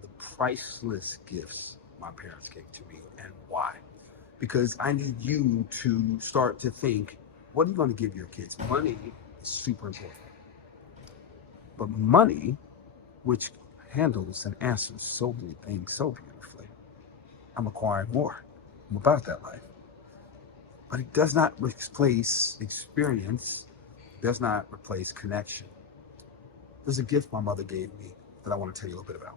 the priceless gifts my parents gave to me and why. Because I need you to start to think, what are you going to give your kids? Money is super important. But money, which handles and answers so many things so beautifully, I'm acquiring more. I'm about that life. But it does not replace experience, does not replace connection. There's a gift my mother gave me that I want to tell you a little bit about.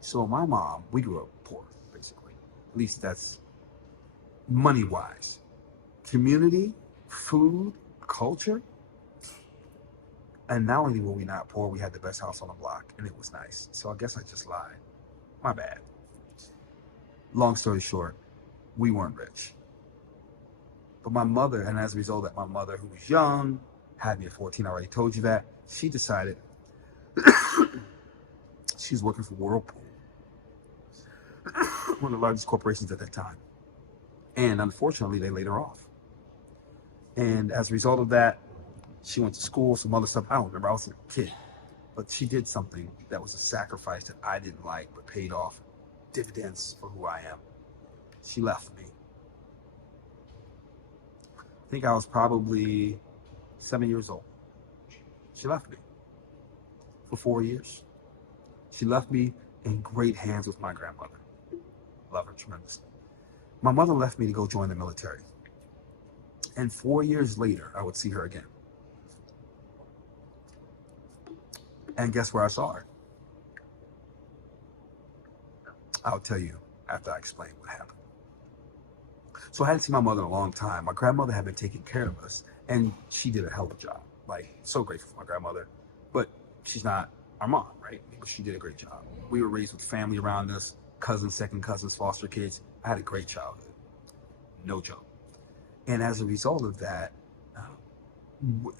So my mom, we grew up poor, basically. At least that's money-wise. Community, food, culture, and not only were we not poor, we had the best house on the block, and it was nice. So I guess I just lied. My bad. Long story short, we weren't rich. But my mother, and as a result of that, my mother, who was young, had me at 14, I already told you that, she decided she was working for Whirlpool, one of the largest corporations at that time. And unfortunately, they laid her off. And as a result of that, she went to school, some other stuff. I don't remember. I was a kid. But she did something that was a sacrifice that I didn't like, but paid off dividends for who I am. She left me. I think I was probably 7 years old. She left me for 4 years. She left me in great hands with my grandmother. Love her tremendously. My mother left me to go join the military. And 4 years later, I would see her again. And guess where I saw her? I'll tell you after I explain what happened. So I hadn't seen my mother in a long time. My grandmother had been taking care of us, and she did a hell of a job. Like, so grateful for my grandmother. But she's not our mom, right? But she did a great job. We were raised with family around us, cousins, second cousins, foster kids. I had a great childhood. No joke. And as a result of that,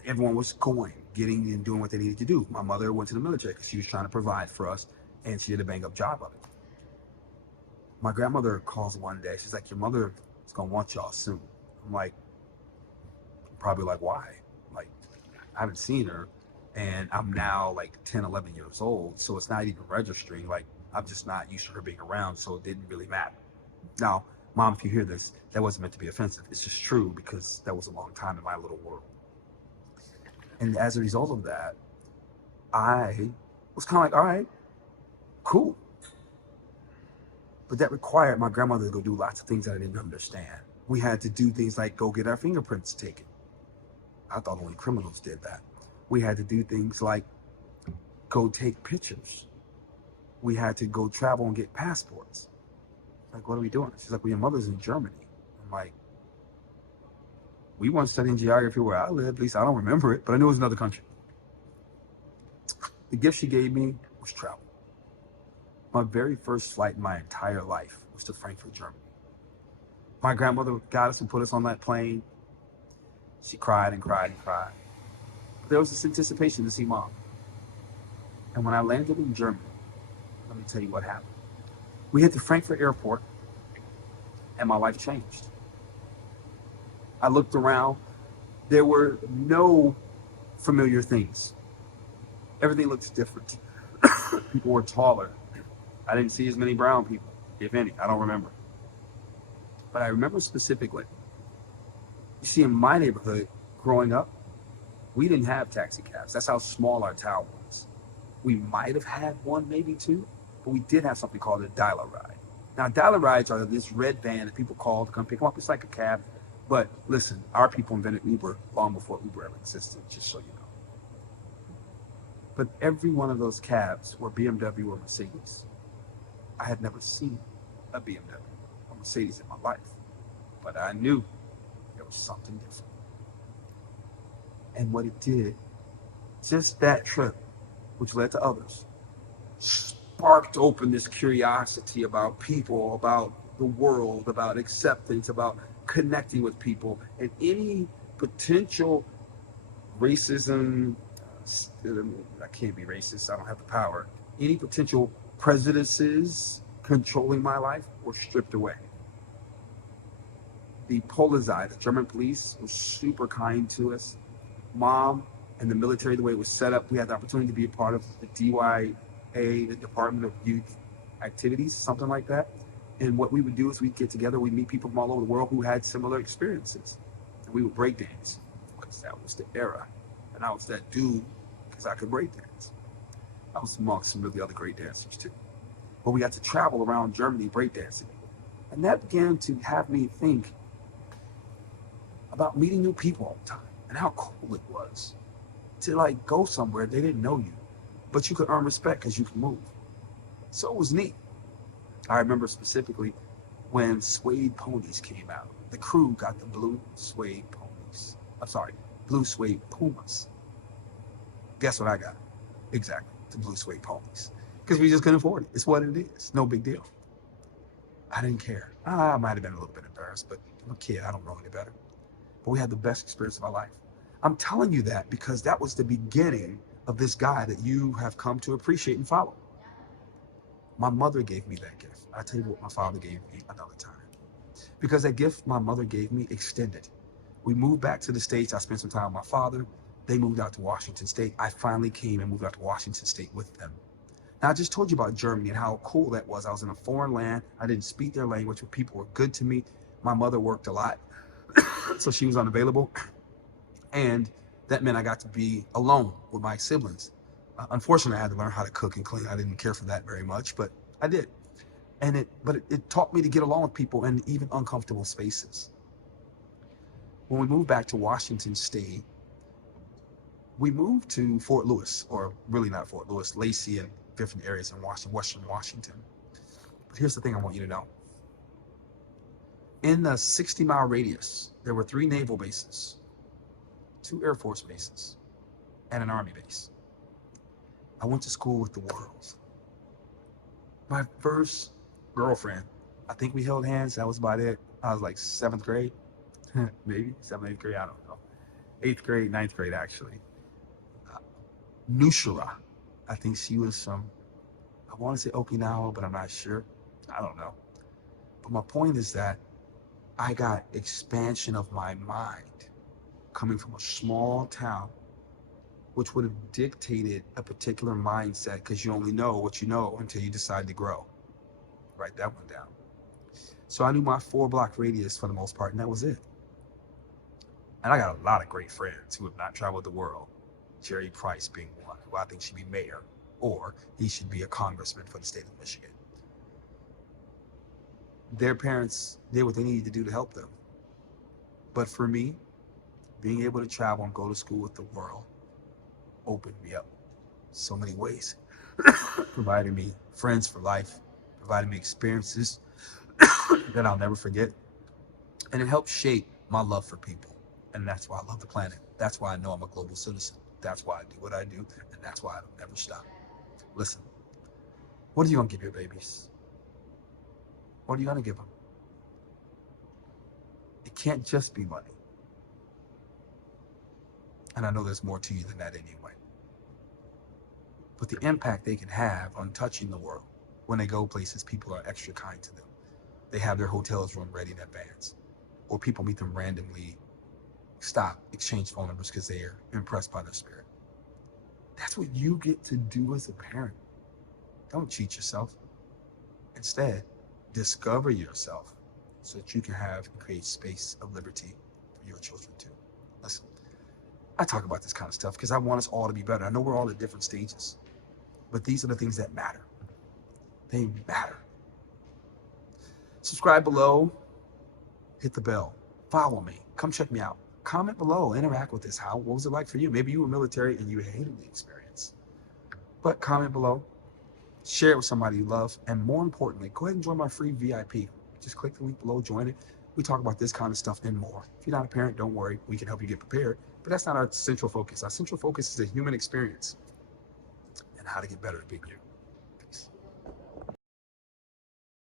everyone was going, getting and doing what they needed to do. My mother went to the military because she was trying to provide for us, and she did a bang-up job of it. My grandmother calls one day. She's like, your mother is going to want y'all soon. I'm like, probably like, why? Like, I haven't seen her, and I'm now like 10, 11 years old, so it's not even registering. Like, I'm just not used to her being around, so it didn't really matter. Now, Mom, if you hear this, that wasn't meant to be offensive. It's just true because that was a long time in my little world. And as a result of that, I was kind of like, all right, cool. But that required my grandmother to go do lots of things that I didn't understand. We had to do things like go get our fingerprints taken. I thought only criminals did that. We had to do things like go take pictures. We had to go travel and get passports. Like, what are we doing? She's like, well, your mother's in Germany. I'm like, we weren't studying geography where I lived. At least I don't remember it, but I knew it was another country. The gift she gave me was travel. My very first flight in my entire life was to Frankfurt, Germany. My grandmother got us and put us on that plane. She cried and cried and cried. But there was this anticipation to see Mom. And when I landed in Germany, let me tell you what happened. We hit the Frankfurt airport, and my life changed. I looked around. There were no familiar things. Everything looked different. People were taller. I didn't see as many brown people, if any. I don't remember. But I remember specifically, you see, in my neighborhood, growing up, we didn't have taxi cabs. That's how small our town was. We might have had one, maybe two, but we did have something called a dial-a ride. Now, dial-a rides are this red van that people call to come pick them up. It's like a cab. But listen, our people invented Uber long before Uber ever existed, just so you know. But every one of those cabs were BMW or Mercedes. I had never seen a BMW or Mercedes in my life, but I knew there was something different. And what it did, just that trip, which led to others, sparked open this curiosity about people, about the world, about acceptance, about connecting with people, and any potential racism. I can't be racist. I don't have the power. Any potential prejudices controlling my life were stripped away. The Polizei, the German police, was super kind to us. Mom and the military, the way it was set up, we had the opportunity to be a part of the the Department of Youth Activities, something like that. And what we would do is we'd get together, we'd meet people from all over the world who had similar experiences. And we would break dance, because that was the era. And I was that dude because I could break dance. I was amongst some really other great dancers too. But we got to travel around Germany breakdancing. And that began to have me think about meeting new people all the time and how cool it was to like go somewhere they didn't know you, but you could earn respect because you could move. So it was neat. I remember specifically when suede ponies came out. The crew got the blue suede ponies. I'm sorry, blue suede pumas. Guess what I got? Exactly, the blue suede ponies. Because we just couldn't afford it. It's what it is. No big deal. I didn't care. I might have been a little bit embarrassed, but I'm a kid. I don't know any better. But we had the best experience of our life. I'm telling you that because that was the beginning of this guy that you have come to appreciate and follow. My mother gave me that gift. I tell you what my father gave me another time. Because that gift my mother gave me extended. We moved back to the States. I spent some time with my father. They moved out to Washington State. I finally came and moved out to Washington State with them. Now, I just told you about Germany and how cool that was. I was in a foreign land. I didn't speak their language, but people were good to me. My mother worked a lot, so she was unavailable. And that meant I got to be alone with my siblings. Unfortunately, I had to learn how to cook and clean. I didn't care for that very much, but I did. And it taught me to get along with people in even uncomfortable spaces. When we moved back to Washington State, we moved to Fort Lewis, or really not Fort Lewis, Lacey and different areas in Western Washington. But here's the thing I want you to know. In the 60-mile radius, there were 3 naval bases, 2 Air Force bases, and an Army base. I went to school with the world. My first girlfriend, I think we held hands. That was about it. I was like 7th grade, maybe 7th, 8th grade. I don't know. 8th grade, 9th grade, actually. Nushara. I think she was from, I want to say Okinawa, but I'm not sure. I don't know. But my point is that I got expansion of my mind coming from a small town, which would have dictated a particular mindset because you only know what you know until you decide to grow. Write that one down. So I knew my 4-block radius for the most part, and that was it. And I got a lot of great friends who have not traveled the world. Jerry Price being one, who I think should be mayor, or he should be a congressman for the state of Michigan. Their parents did what they needed to do to help them. But for me, being able to travel and go to school with the world opened me up so many ways, providing me friends for life, providing me experiences that I'll never forget. And it helped shape my love for people. And that's why I love the planet. That's why I know I'm a global citizen. That's why I do what I do. And that's why I'll never stop. Listen, what are you going to give your babies? What are you going to give them? It can't just be money. And I know there's more to you than that anyway. But the impact they can have on touching the world when they go places, people are extra kind to them. They have their hotels room ready in advance. Or people meet them randomly, stop, exchange phone numbers because they're impressed by their spirit. That's what you get to do as a parent. Don't cheat yourself. Instead, discover yourself so that you can have and create space of liberty for your children too. Listen, I talk about this kind of stuff because I want us all to be better. I know we're all at different stages, but these are the things that matter. They matter. Subscribe below, hit the bell, follow me, come check me out. Comment below, interact with this. What was it like for you? Maybe you were military and you hated the experience. But comment below, share it with somebody you love, and more importantly, go ahead and join my free VIP. Just click the link below, join it. We talk about this kind of stuff and more. If you're not a parent, don't worry. We can help you get prepared. But that's not our central focus. Our central focus is the human experience and how to get better at being you.